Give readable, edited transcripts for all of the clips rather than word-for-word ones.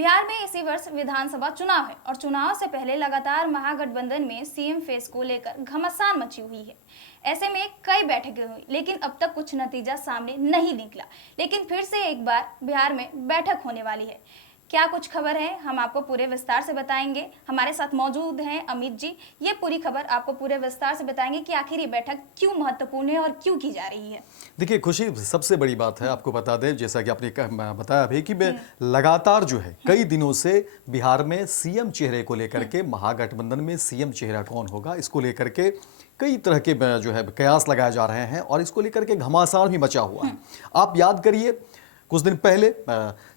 बिहार में इसी वर्ष विधानसभा चुनाव है और चुनाव से पहले लगातार महागठबंधन में सीएम फेस को लेकर घमासान मची हुई है। ऐसे में कई बैठकें हुई लेकिन अब तक कुछ नतीजा सामने नहीं निकला। लेकिन फिर से एक बार बिहार में बैठक होने वाली है। क्या कुछ खबर है, हम आपको पूरे विस्तार से बताएंगे। हमारे साथ मौजूद हैं अमित जी। ये पूरी खबर आपको पूरे विस्तार से बताएंगे कि आखिर ये बैठक क्यों महत्वपूर्ण है और क्यों की जा रही है। देखिए खुशी, सबसे बड़ी बात है, आपको बता दें, जैसा कि आपने बताया अभी कि लगातार जो है कई दिनों से बिहार में सीएम चेहरे को लेकर के, महागठबंधन में सीएम चेहरा कौन होगा, इसको लेकर के कई तरह के जो है कयास लगाए जा रहे हैं और इसको लेकर के घमासान भी मचा हुआ है। आप याद करिए, कुछ दिन पहले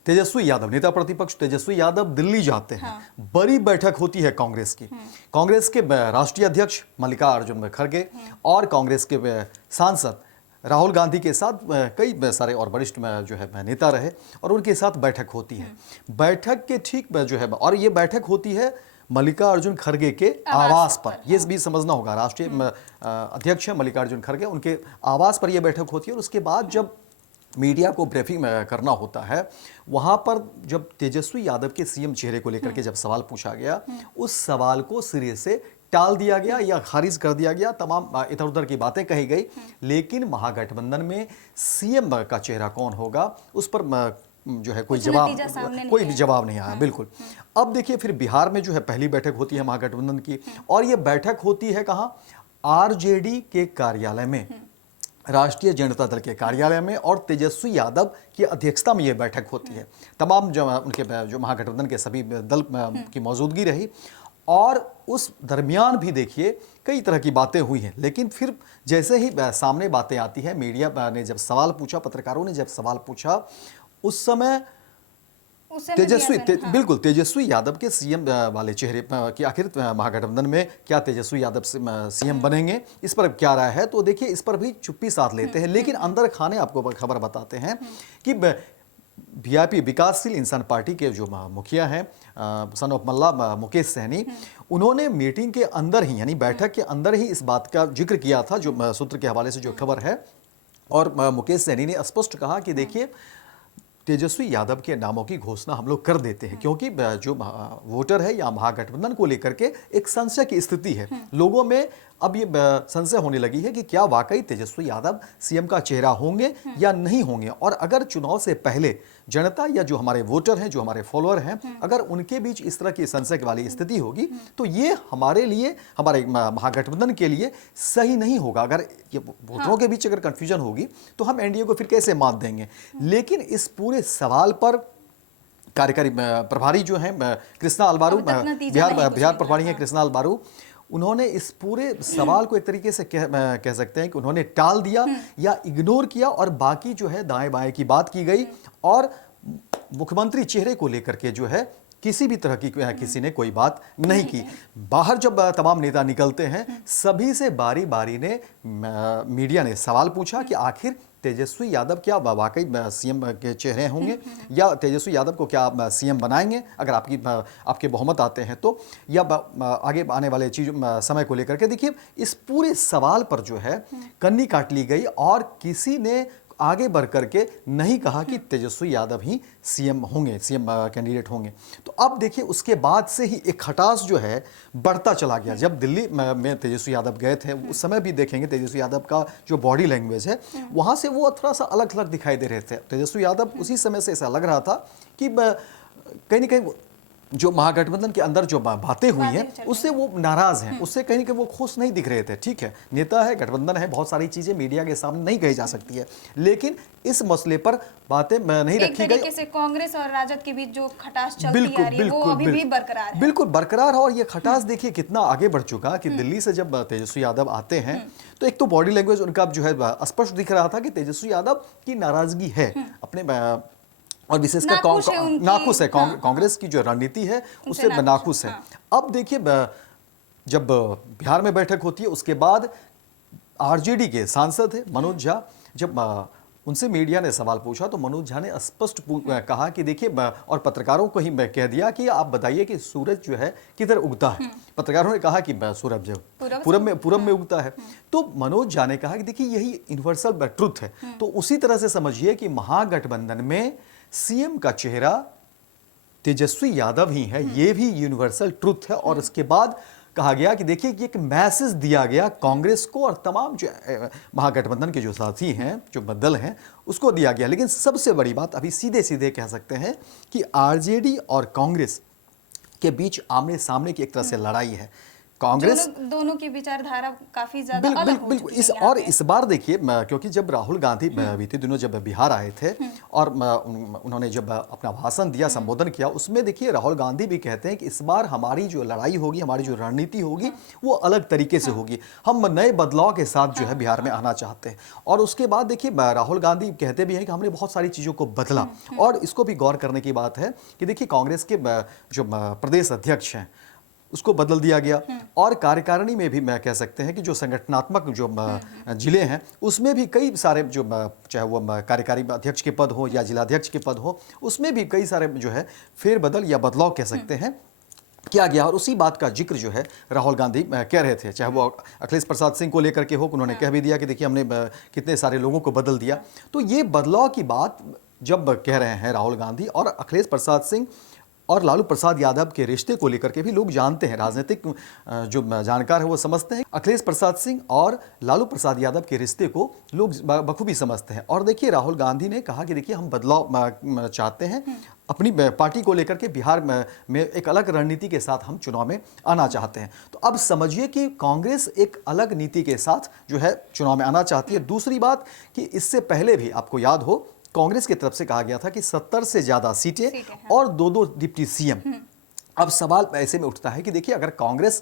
तेजस्वी यादव, नेता प्रतिपक्ष तेजस्वी यादव दिल्ली जाते हैं। बड़ी बैठक होती है कांग्रेस की। कांग्रेस के राष्ट्रीय अध्यक्ष मल्लिकार्जुन खड़गे और कांग्रेस के सांसद राहुल गांधी के साथ कई सारे और वरिष्ठ जो है नेता रहे और उनके साथ बैठक होती है। बैठक के ठीक जो है, और ये बैठक होती है मल्लिकार्जुन खड़गे के आवास पर। ये भी समझना होगा, राष्ट्रीय अध्यक्ष मल्लिकार्जुन खड़गे, उनके आवास पर यह बैठक होती है। और उसके बाद जब मीडिया को ब्रीफिंग करना होता है, वहां पर जब तेजस्वी यादव के सीएम चेहरे को लेकर के जब सवाल पूछा गया, उस सवाल को सिरे से टाल दिया गया या खारिज कर दिया गया। तमाम इधर उधर की बातें कही गई, लेकिन महागठबंधन में सीएम का चेहरा कौन होगा उस पर जो है कोई भी जवाब नहीं आया। बिल्कुल। अब देखिए, फिर बिहार में जो है पहली बैठक होती है महागठबंधन की, और यह बैठक होती है कहां? आरजेडी के कार्यालय में, राष्ट्रीय जनता दल के कार्यालय में, और तेजस्वी यादव की अध्यक्षता में यह बैठक होती है। तमाम जो उनके जो महागठबंधन के सभी दल की मौजूदगी रही, और उस दरमियान भी देखिए कई तरह की बातें हुई हैं। लेकिन फिर जैसे ही सामने बातें आती है, मीडिया ने जब सवाल पूछा, पत्रकारों ने जब सवाल पूछा, उस समय बिल्कुल तेजस्वी यादव के सीएम वाले चेहरे की आखिर महागठबंधन में क्या तेजस्वी यादव सीएम बनेंगे, इस पर क्या राय है। तो देखिए, इस पर भी चुप्पी साध लेते हैं। लेकिन अंदर खाने आपको खबर बताते हैं कि वीआईपी विकासशील इंसान पार्टी के जो मुखिया हैं सन ऑफ मल्ला मुकेश सहनी, उन्होंने मीटिंग के अंदर ही, यानी बैठक के अंदर ही इस बात का जिक्र किया था, जो सूत्र के हवाले से जो खबर है। और मुकेश सहनी ने स्पष्ट कहा कि देखिए, तेजस्वी यादव के नामों की घोषणा हम लोग कर देते हैं, क्योंकि जो वोटर है या महागठबंधन को लेकर के एक संशय की स्थिति है। लोगों में अब ये संशय होने लगी है कि क्या वाकई तेजस्वी यादव सीएम का चेहरा होंगे या नहीं होंगे। और अगर चुनाव से पहले जनता या जो हमारे वोटर हैं, जो हमारे फॉलोअर हैं, अगर उनके बीच इस तरह की संशय वाली स्थिति होगी, तो ये हमारे लिए, हमारे महागठबंधन के लिए सही नहीं होगा। अगर ये वोटरों के बीच अगर कंफ्यूजन होगी, तो हम एनडीए को फिर कैसे मात देंगे। लेकिन इस पूरे सवाल पर कार्यकारी प्रभारी जो हैं कृष्णा अलबारू, बिहार प्रभारी हैं कृष्णा अलबारू, उन्होंने इस पूरे सवाल को एक तरीके से कह सकते हैं कि उन्होंने टाल दिया या इग्नोर किया, और बाकी जो है दाएं बाएं की बात की गई। और मुख्यमंत्री चेहरे को लेकर के जो है किसी भी तरह की किसी ने कोई बात नहीं की। बाहर जब तमाम नेता निकलते हैं, सभी से बारी बारी ने मीडिया ने सवाल पूछा कि आखिर तेजस्वी यादव क्या वाकई सीएम के चेहरे होंगे, या तेजस्वी यादव को क्या सीएम बनाएंगे अगर आपके बहुमत आते हैं तो, या आगे आने वाले समय को लेकर के। देखिए, इस पूरे सवाल पर जो है कन्नी काट ली गई, और किसी ने आगे बढ़ करके नहीं कहा कि तेजस्वी यादव ही सीएम होंगे, सीएम कैंडिडेट होंगे। तो अब देखिए, उसके बाद से ही एक खटास जो है बढ़ता चला गया। जब दिल्ली में तेजस्वी यादव गए थे, उस समय भी देखेंगे तेजस्वी यादव का जो बॉडी लैंग्वेज है, वहां से वो थोड़ा सा अलग अलग दिखाई दे रहे थे। तेजस्वी यादव उसी समय से ऐसा लग रहा था कि कहीं ना कहीं जो महागठबंधन के अंदर जो बातें हुई हैं, उससे वो नाराज हैं, उससे कहीं ना कहीं वो खुश नहीं दिख रहे थे। ठीक है, नेता है, गठबंधन है, बहुत सारी चीजें मीडिया के सामने नहीं कही जा सकती है, लेकिन इस मसले पर बातें नहीं रखी गई। से कांग्रेस और राजद के बीच जो खटास चलती आ रही है, वो अभी भी बरकरार है। बिल्कुल बरकरार है। और ये खटास देखिए कितना आगे बढ़ चुका कि दिल्ली से जब तेजस्वी यादव आते हैं, तो एक तो बॉडी लैंग्वेज उनका जो है स्पष्ट दिख रहा था कि तेजस्वी यादव की नाराजगी है अपने, और विशेषकर नाखुश है, कांग्रेस की जो रणनीति है उससे नाखुश है। अब देखिए, जब बिहार में बैठक होती है, उसके बाद आरजेडी के सांसद है मनोज झा, जब उनसे मीडिया ने सवाल पूछा, तो मनोज झा ने स्पष्ट कहा कि देखिए, और पत्रकारों को ही कह दिया कि आप बताइए कि सूरज जो है किधर उगता है। पत्रकारों ने कहा कि सूरज जो पूरब में उगता है। तो मनोज झा ने कहा कि देखिए, यही यूनिवर्सल ट्रुथ है। तो उसी तरह से समझिए कि महागठबंधन में सीएम का चेहरा तेजस्वी यादव ही है, ये भी यूनिवर्सल ट्रुथ है। और उसके बाद कहा गया कि देखिए कि एक मैसेज दिया गया कांग्रेस को और तमाम जो महागठबंधन के जो साथी हैं, जो दल हैं, उसको दिया गया। लेकिन सबसे बड़ी बात अभी सीधे सीधे कह सकते हैं कि आरजेडी और कांग्रेस के बीच आमने सामने की एक तरह से लड़ाई है। कांग्रेस दोनों की विचारधारा काफी ज्यादा अलग हो बिल्कुल चुकी है यहाँ पे। इस बार देखिए क्योंकि जब राहुल गांधी बीते दिनों जब बिहार आए थे और उन्होंने जब अपना भाषण दिया, संबोधन किया, उसमें देखिए राहुल गांधी भी कहते हैं कि इस बार हमारी जो लड़ाई होगी, हमारी जो रणनीति होगी, वो अलग तरीके से होगी। हम नए बदलाव के साथ जो है बिहार में आना चाहते हैं। और उसके बाद देखिए राहुल गांधी कहते भी हैं कि हमने बहुत सारी चीज़ों को बदला। और इसको भी गौर करने की बात है कि देखिए कांग्रेस के जो प्रदेश अध्यक्ष हैं उसको बदल दिया गया। और कार्यकारिणी में भी मैं कह सकते हैं कि जो संगठनात्मक जो जिले हैं उसमें भी कई सारे जो चाहे वो कार्यकारी अध्यक्ष के पद हो या जिलाध्यक्ष के पद हो, उसमें भी कई सारे जो है फेरबदल या बदलाव कह सकते हैं किया गया। और उसी बात का जिक्र जो है राहुल गांधी कह रहे थे, चाहे वो अखिलेश प्रसाद सिंह को लेकर के हो, उन्होंने कह भी दिया कि देखिए हमने कितने सारे लोगों को बदल दिया। तो ये बदलाव की बात जब कह रहे हैं राहुल गांधी, और अखिलेश प्रसाद सिंह और लालू प्रसाद यादव के रिश्ते को लेकर के भी लोग जानते हैं, राजनीतिक जो जानकार है वो समझते हैं। अखिलेश प्रसाद सिंह और लालू प्रसाद यादव के रिश्ते को लोग बखूबी समझते हैं। और देखिए राहुल गांधी ने कहा कि देखिए हम बदलाव चाहते हैं, अपनी पार्टी को लेकर के बिहार में एक अलग रणनीति के साथ हम चुनाव में आना चाहते हैं। तो अब समझिए कि कांग्रेस एक अलग नीति के साथ जो है चुनाव में आना चाहती है। दूसरी बात कि इससे पहले भी आपको याद हो कांग्रेस की तरफ से कहा गया था कि 70 से ज्यादा सीटें और 2-2 डिप्टी सीएम। अब सवाल ऐसे में उठता है कि देखिए अगर कांग्रेस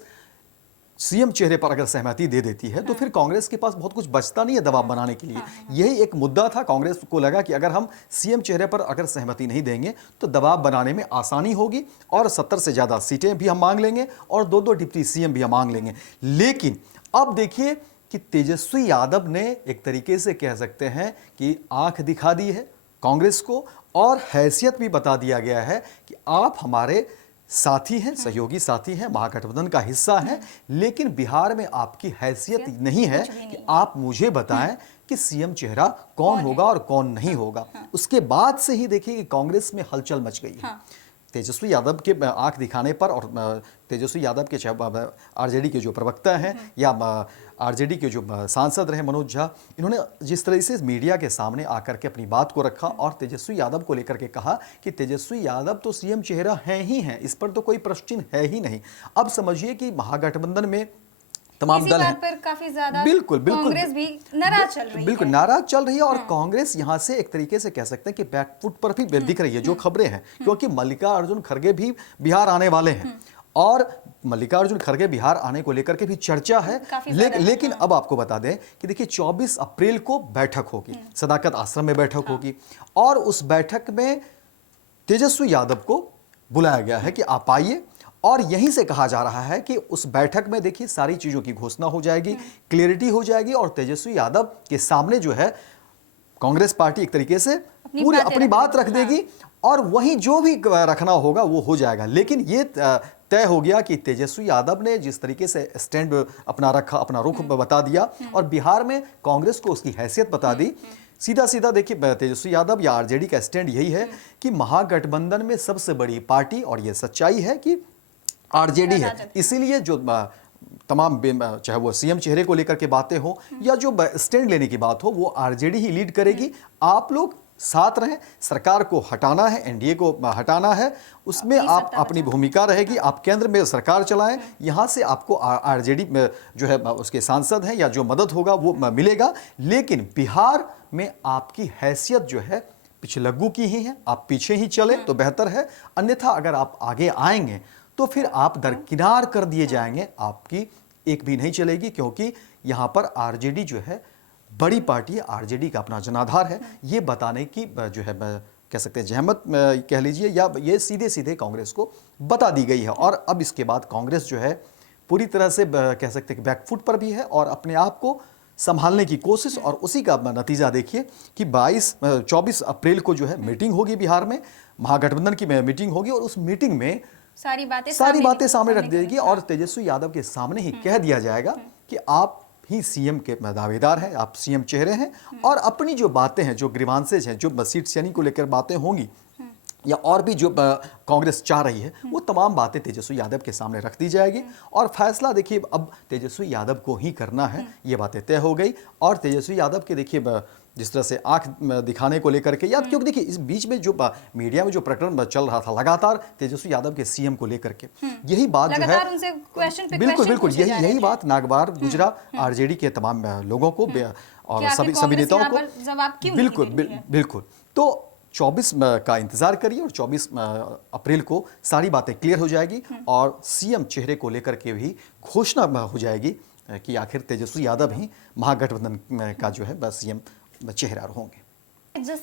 सीएम चेहरे पर अगर सहमति दे देती है तो फिर कांग्रेस के पास बहुत कुछ बचता नहीं है दबाव बनाने के लिए। यही एक मुद्दा था। कांग्रेस को लगा कि अगर हम सीएम चेहरे पर अगर सहमति नहीं देंगे तो दबाव बनाने में आसानी होगी और 70 से ज्यादा सीटें भी हम मांग लेंगे और 2-2 डिप्टी सीएम भी हम मांग लेंगे। लेकिन अब देखिए कि तेजस्वी यादव ने एक तरीके से कह सकते हैं कि आंख दिखा दी है कांग्रेस को, और हैसियत भी बता दिया गया है कि आप हमारे साथी हैं, सहयोगी साथी हैं, महागठबंधन का हिस्सा हैं, लेकिन बिहार में आपकी हैसियत नहीं है कि आप मुझे बताएं कि सीएम चेहरा कौन होगा और कौन नहीं होगा। उसके बाद से ही देखिए कि कांग्रेस में हलचल मच गई है। तेजस्वी यादव के आंख दिखाने पर, और तेजस्वी यादव के चाहे आरजेडी के जो प्रवक्ता हैं या आरजेडी के जो सांसद रहे मनोज झा, इन्होंने जिस तरह से मीडिया के सामने आकर के अपनी बात को रखा और तेजस्वी यादव को लेकर के कहा कि तेजस्वी यादव तो सीएम चेहरा हैं ही हैं, इस पर तो कोई प्रश्न चिन्ह है ही नहीं। अब समझिए कि महागठबंधन में तमाम दल हैं, पर काफी ज्यादा बिल्कुल कांग्रेस भी नाराज चल रही है। बिल्कुल नाराज चल रही है। और कांग्रेस यहां से एक तरीके से कह सकते हैं कि बैकफुट पर भी दिख रही है जो खबरें हैं, क्योंकि मल्लिकार्जुन खड़गे भी बिहार आने वाले हैं और मल्लिकार्जुन खड़गे बिहार आने को लेकर के भी चर्चा है। लेकिन अब आपको बता दें कि देखिए 24 अप्रैल को बैठक होगी, सदाकत आश्रम में बैठक होगी, और उस बैठक में तेजस्वी यादव को बुलाया गया है कि आप आइए। और यहीं से कहा जा रहा है कि उस बैठक में देखिए सारी चीजों की घोषणा हो जाएगी, क्लियरिटी हो जाएगी, और तेजस्वी यादव के सामने जो है कांग्रेस पार्टी एक तरीके से पूरी अपनी बात रख देगी और वहीं जो भी रखना होगा वो हो जाएगा। लेकिन ये तय हो गया कि तेजस्वी यादव ने जिस तरीके से स्टैंड अपना रखा, अपना रुख बता दिया और बिहार में कांग्रेस को उसकी हैसियत बता दी। सीधा सीधा देखिए तेजस्वी यादव या आरजेडी का स्टैंड यही है कि महागठबंधन में सबसे बड़ी पार्टी, और ये सच्चाई है कि आरजेडी है। इसीलिए जो तमाम चाहे वो सीएम चेहरे को लेकर के बातें हो या जो स्टैंड लेने की बात हो, वो आरजेडी ही लीड करेगी। आप लोग साथ रहें, सरकार को हटाना है, एनडीए को हटाना है, उसमें आप अपनी भूमिका रहेगी, आप केंद्र में सरकार चलाएं, यहाँ से आपको आरजेडी में जो है उसके सांसद हैं या जो मदद होगा वो मिलेगा। लेकिन बिहार में आपकी हैसियत जो है पिछलग्गू की ही है, आप पीछे ही चले तो बेहतर है। अन्यथा अगर आप आगे आएंगे तो फिर आप दरकिनार कर दिए जाएंगे, आपकी एक भी नहीं चलेगी, क्योंकि यहाँ पर आरजेडी जो है बड़ी पार्टी है, आरजेडी का अपना जनाधार है। ये बताने की जो है कह सकते हैं जहमत कह लीजिए, या ये सीधे सीधे कांग्रेस को बता दी गई है। और अब इसके बाद कांग्रेस जो है पूरी तरह से कह सकते हैं बैकफुट पर भी है और अपने आप को संभालने की कोशिश, और उसी का नतीजा देखिए कि 24 अप्रैल को जो है मीटिंग होगी बिहार में, महागठबंधन की मीटिंग होगी, और उस मीटिंग में सारी बातें सामने रख देगी और तेजस्वी यादव के सामने ही कह दिया जाएगा कि आप ही सीएम के दावेदार हैं, आप सीएम चेहरे हैं, और अपनी जो बातें हैं, जो ग्रीवांसेज हैं, जो सीट शेयरिंग को लेकर बातें होंगी, या और भी जो कांग्रेस चाह रही है, वो तमाम बातें तेजस्वी यादव के सामने रख दी जाएगी और फैसला देखिए अब तेजस्वी यादव को ही करना है, ये बातें तय हो गई। और तेजस्वी यादव के देखिए जिस तरह से आंख दिखाने को लेकर के, या क्योंकि देखिए इस बीच में जो मीडिया में जो प्रकरण चल रहा था लगातार तेजस्वी यादव के सीएम को लेकर के, यही बात जो है उनसे क्वेश्चन पे बिल्कुल क्वेश्चन बिल्कुल पूछे जा रहे यही थे। बात नागवार गुजरा आरजेडी के तमाम लोगों को और सभी कांग्रेस नेताओं यहाँ को पर जवाब क्यों नहीं बिल्कुल दे रही है? बिल्कुल। तो 24 का इंतजार करिए और 24 अप्रैल को सारी बातें क्लियर हो जाएगी और सीएम चेहरे को लेकर के भी घोषणा हो जाएगी कि आखिर तेजस्वी यादव ही महागठबंधन का जो है सीएम चेहरा होंगे। जिस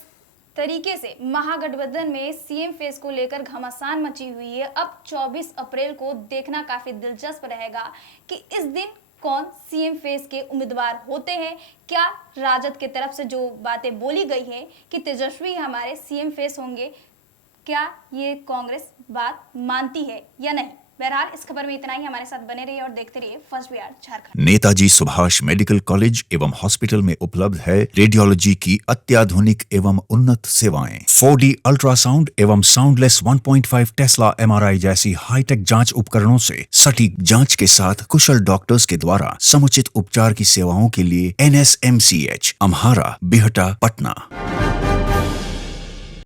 तरीके से महागठबंधन में सीएम फेस को लेकर घमासान मची हुई है, अब 24 अप्रैल को देखना काफी दिलचस्प रहेगा कि इस दिन कौन सीएम फेस के उम्मीदवार होते हैं। क्या राजद की तरफ से जो बातें बोली गई है कि तेजस्वी हमारे सीएम फेस होंगे, क्या ये कांग्रेस बात मानती है या नहीं? बहरहाल इस खबर में इतना ही। हमारे साथ बने रहिए और देखते रहिए first Bihar Jharkhand. Netaji Subhash medical college एवं हॉस्पिटल में उपलब्ध है रेडियोलॉजी की अत्याधुनिक एवं उन्नत सेवाएं। 4D अल्ट्रासाउंड एवं साउंडलेस 1.5 टेस्ला MRI जैसी हाईटेक जांच उपकरणों से सटीक जांच के साथ कुशल डॉक्टर्स के द्वारा समुचित उपचार की सेवाओं के लिए NSMCH, अम्हारा, बिहटा, पटना।